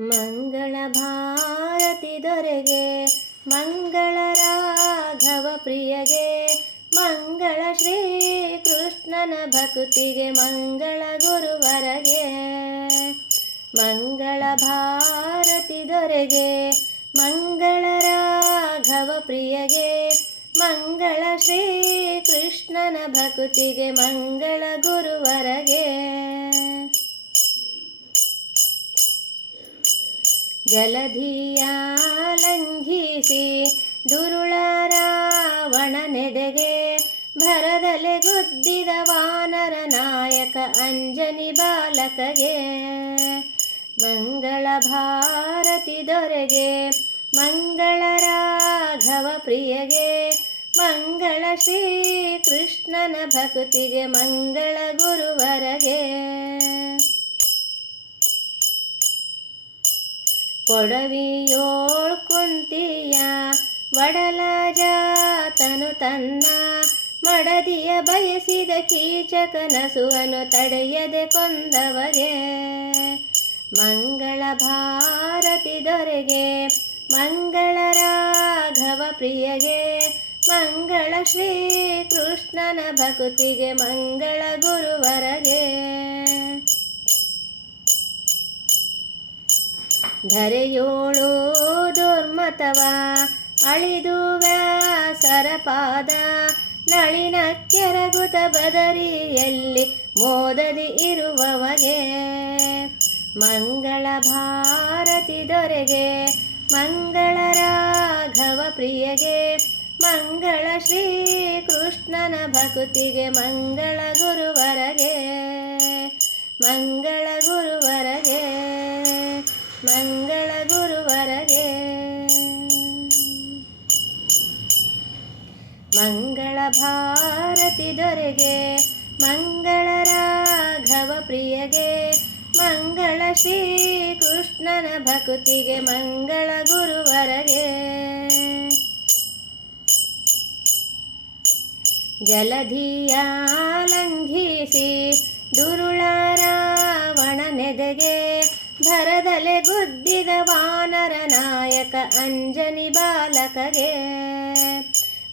ಮಂಗಳ ಭಾರತಿ ದೊರೆಗೆ, ಮಂಗಳ ರಾಘವ ಪ್ರಿಯಗೆ, ಮಂಗಳ ಶ್ರೀ ಕೃಷ್ಣನ ಭಕ್ತಿಗೆ, ಮಂಗಳ ಗುರುವರಗೆ. ಮಂಗಳ ಭಾರತಿ ದೊರೆಗೆ, ಮಂಗಳ ರಾಘವ ಪ್ರಿಯಗೆ, ಮಂಗಳ ಶ್ರೀ ಕೃಷ್ಣನ ಭಕ್ತಿಗೆ, ಮಂಗಳ ಗುರುವರಗೆ. ಜಲಧಿಯ ಲಂಘಿಸಿ ದುರುಳ ರಾವಣನೆದೆಗೆ ಭರದಲೆ ಗುದ್ದಿದ ವಾನರ ನಾಯಕ ಅಂಜನಿ ಬಾಲಕಗೆ. ಮಂಗಳ ಭಾರತಿ ದೊರೆಗೆ, ಮಂಗಳ ರಾಘವ ಪ್ರಿಯಗೆ, ಮಂಗಳ ಶ್ರೀ ಕೃಷ್ಣನ ಭಕ್ತಿಗೆ, ಮಂಗಳ ಗುರುವರಗೆ. ಕೊಡವಿಯೋಳ್ ಕುಂತಿಯ ಬಡಲ ಜಾತನು ತನ್ನ ಮಡದಿಯ ಬಯಸಿದ ಕೀಚಕನಸುವನು ತಡೆಯದೆ ಕೊಂದವಗೆ ಮಂಗಳ ಭಾರತಿ ದೊರೆಗೆ, ಮಂಗಳ ರಾಘವ ಪ್ರಿಯಗೆ, ಮಂಗಳ ಶ್ರೀ ಕೃಷ್ಣನ ಭಕ್ತಿಗೆ, ಮಂಗಳ ಗುರುವರಗೆ. ಧರೆಯೋಳು ದುರ್ಮತವ, ಅಳಿದು ವ್ಯಾಸರ ಪಾದ. ನಳಿನ ಕೆರಗುತ ಬದರಿಯಲ್ಲಿ ಮೋದದಿ ಇರುವವಗೆ. ಮಂಗಳ ಭಾರತಿ ದೊರೆಗೆ, ಮಂಗಳ ರಾಘವ ಪ್ರಿಯಗೆ. ಮಂಗಳ ಶ್ರೀ ಕೃಷ್ಣನ ಭಕ್ತಿಗೆ ಮಂಗಳ ಗುರುವರಗೆ. ಮಂಗಳ ಗುರುವರಗೆ ಮಂಗಳ ಭಾರತಿ ದೊರೆಗೆ, ಮಂಗಳ ರಾಘವ ಪ್ರಿಯಗೆ, ಮಂಗಳ ಶ್ರೀ ಕೃಷ್ಣನ ಭಕ್ತಿಗೆ, ಮಂಗಳ ಗುರುವರಗೆ. ಜಲಧಿಯ ಲಂಘಿಸಿ ದುರುಳ ರಾವಣನೆದೆಗೆ ಭರದಲೆ ಗುದ್ದಿದ ವಾನರ ನಾಯಕ ಅಂಜನಿ ಬಾಲಕಗೆ.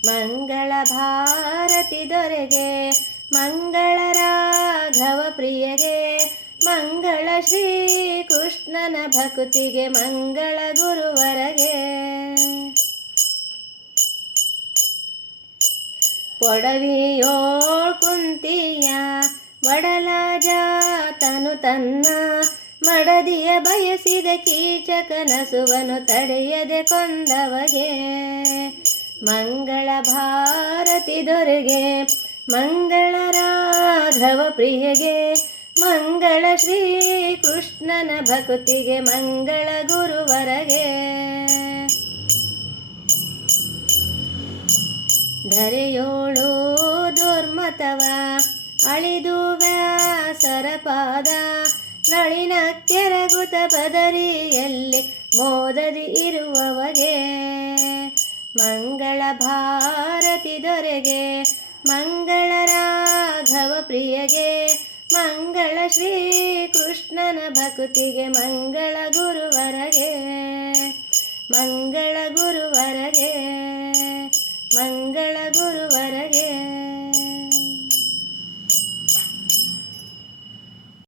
ಮಂಗಳ ಭಾರತಿ ದೊರೆಗೆ, ಮಂಗಳ ರಾಘವ ಪ್ರಿಯಗೆ, ಮಂಗಳ ಶ್ರೀ ಕೃಷ್ಣನ ಭಕ್ತಿಗೆ, ಮಂಗಳ ಗುರುವರಗೆ. ಪೊಡವಿಯೋಳ್ ಕುಂತಿಯ ಒಡಲ ತನು ತನ್ನ ಮಡದಿಯ ಬಯಸಿದ ಕೀಚಕನಸುವನು ತಡೆಯದೆ ಕೊಂದವಗೆ. ಮಂಗಳ ಭಾರತಿ ದೊರೆಗೆ, ಮಂಗಳ ರಾಘವ ಪ್ರಿಯಗೆ, ಮಂಗಳ ಶ್ರೀ ಕೃಷ್ಣನ ಭಕ್ತಿಗೆ, ಮಂಗಳ ಗುರುವರಗೆ. ಧರೆಯೋಳು ದುರ್ಮತವ, ಅಳಿದು ವ್ಯಾಸರ ಪಾದ, ನಳಿನ ಕೆರಗುತ ಪದರಿಯಲ್ಲಿ ಮೋದದಿ ಇರುವವಗೆ. ಮಂಗಳ ಭಾರತಿ ದೊರೆಗೆ ಮಂಗಳ ರಾಘವ ಪ್ರಿಯಗೆ ಮಂಗಳ ಶ್ರೀ ಕೃಷ್ಣನ ಭಕ್ತಿಗೆ ಮಂಗಳ ಗುರುವರಗೆ ಮಂಗಳ ಗುರುವರಗೆ.